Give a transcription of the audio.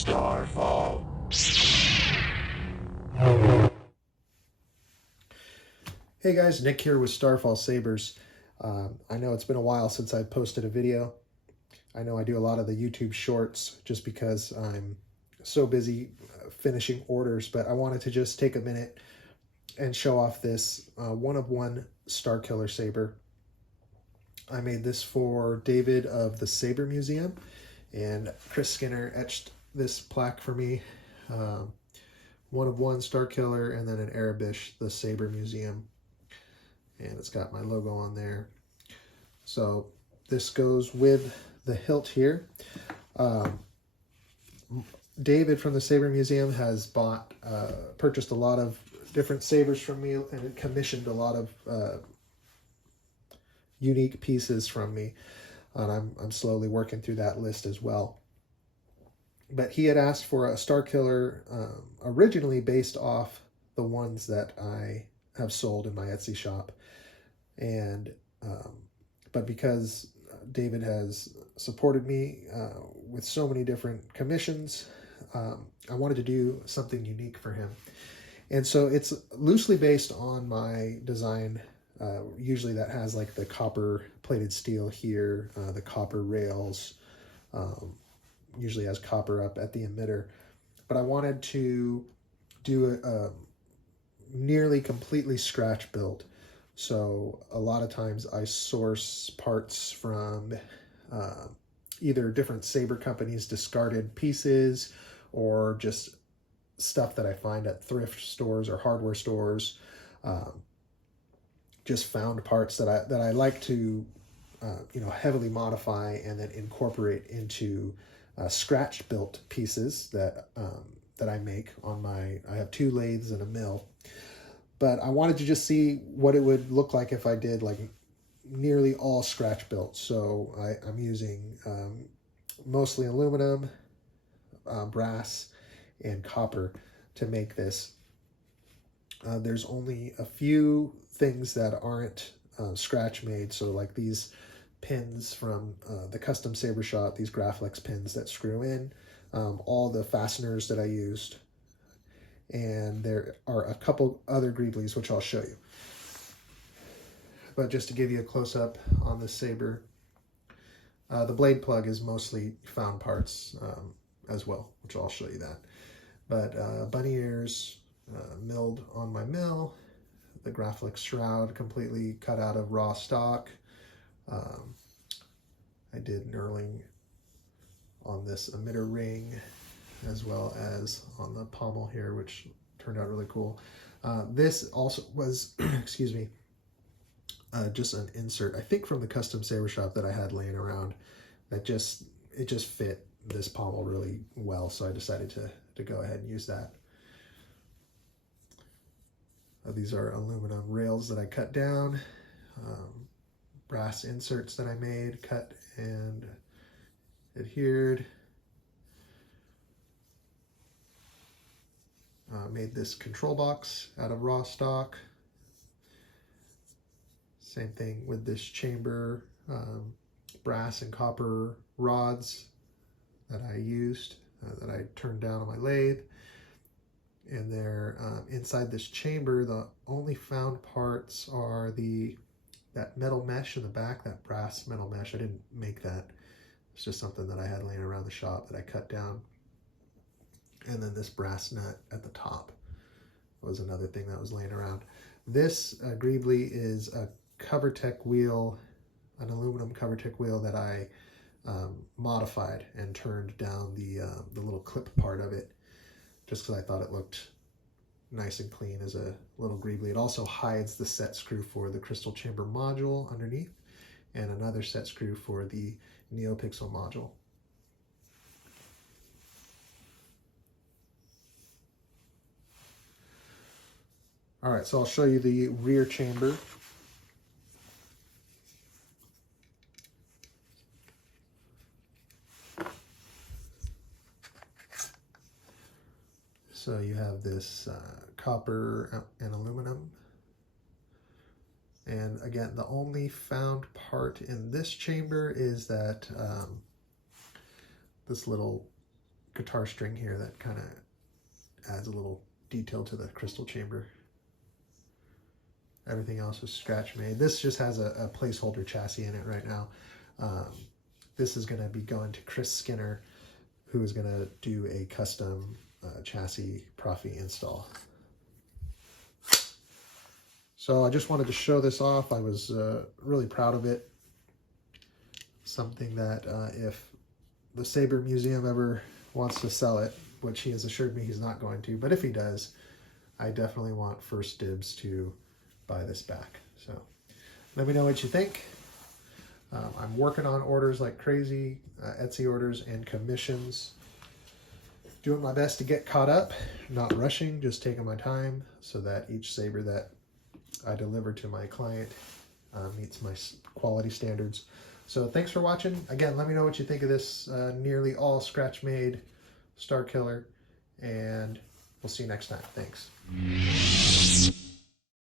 Starfall. Hey guys, Nick here with Starfall Sabers. I know it's been a while since I posted a video. I know I do a lot of the YouTube shorts just because I'm so busy finishing orders, but I wanted to just take a minute and show off this one-of-one Starkiller Saber. I made this for David of the Saber Museum, and Chris Skinner etched this plaque for me. One-of-one Starkiller, and then an Arabish, the Saber Museum. And it's got my logo on there. So this goes with the hilt here. David from the Saber Museum has purchased a lot of different sabers from me and commissioned a lot of unique pieces from me. And I'm slowly working through that list as well. But he had asked for a Starkiller originally based off the ones that I have sold in my Etsy shop. And but because David has supported me with so many different commissions, I wanted to do something unique for him. And so it's loosely based on my design. Usually that has like the copper plated steel here, the copper rails, usually has copper up at the emitter. But I wanted to do a nearly completely scratch build. So a lot of times I source parts from either different Saber companies' discarded pieces, or just stuff that I find at thrift stores or hardware stores. Just found parts that I like to heavily modify and then incorporate into scratch built pieces that I make on I have 2 lathes and a mill. But I wanted to just see what it would look like if I did like nearly all scratch built. So I'm using mostly aluminum, brass, and copper to make this. There's only a few things that aren't scratch made. So like these pins from the custom Saber shop, these Graflex pins that screw in, all the fasteners that I used. And there are a couple other greeblies, which I'll show you. But just to give you a close-up on the Saber, the blade plug is mostly found parts as well, which I'll show you that. But bunny ears milled on my mill, the Graflex shroud completely cut out of raw stock. I did knurling on this emitter ring, as well as on the pommel here, which turned out really cool. This also was, excuse me, just an insert, I think from the custom Saber shop that I had laying around, that it just fit this pommel really well, so I decided to go ahead and use that. These are aluminum rails that I cut down, brass inserts that I made, cut and adhered. Made this control box out of raw stock. Same thing with this chamber, brass and copper rods that I used, that I turned down on my lathe. And there, inside this chamber, the only found parts are that metal mesh in the back, that brass metal mesh. I didn't make that. It's just something that I had laying around the shop that I cut down. And then this brass nut at the top was another thing that was laying around. This greebly is a CoverTech wheel, an aluminum CoverTech wheel that I modified and turned down the little clip part of it, just because I thought it looked nice and clean as a little greebly. It also hides the set screw for the crystal chamber module underneath, and another set screw for the NeoPixel module. All right, so I'll show you the rear chamber. So you have this copper and aluminum. And again, the only found part in this chamber is that this little guitar string here that kind of adds a little detail to the crystal chamber. Everything else is scratch made. This just has a placeholder chassis in it right now. This is going to be going to Chris Skinner, who is going to do a custom chassis Profi install. So I just wanted to show this off. I was really proud of it. Something that if the Saber Museum ever wants to sell it, which he has assured me he's not going to, but if he does, I definitely want first dibs to buy this back. So let me know what you think. I'm working on orders like crazy, Etsy orders and commissions. Doing my best to get caught up, not rushing, just taking my time so that each Saber that I deliver to my client meets my quality standards. So thanks for watching. Again, let me know what you think of this nearly all scratch-made Star Killer, and we'll see you next time. Thanks.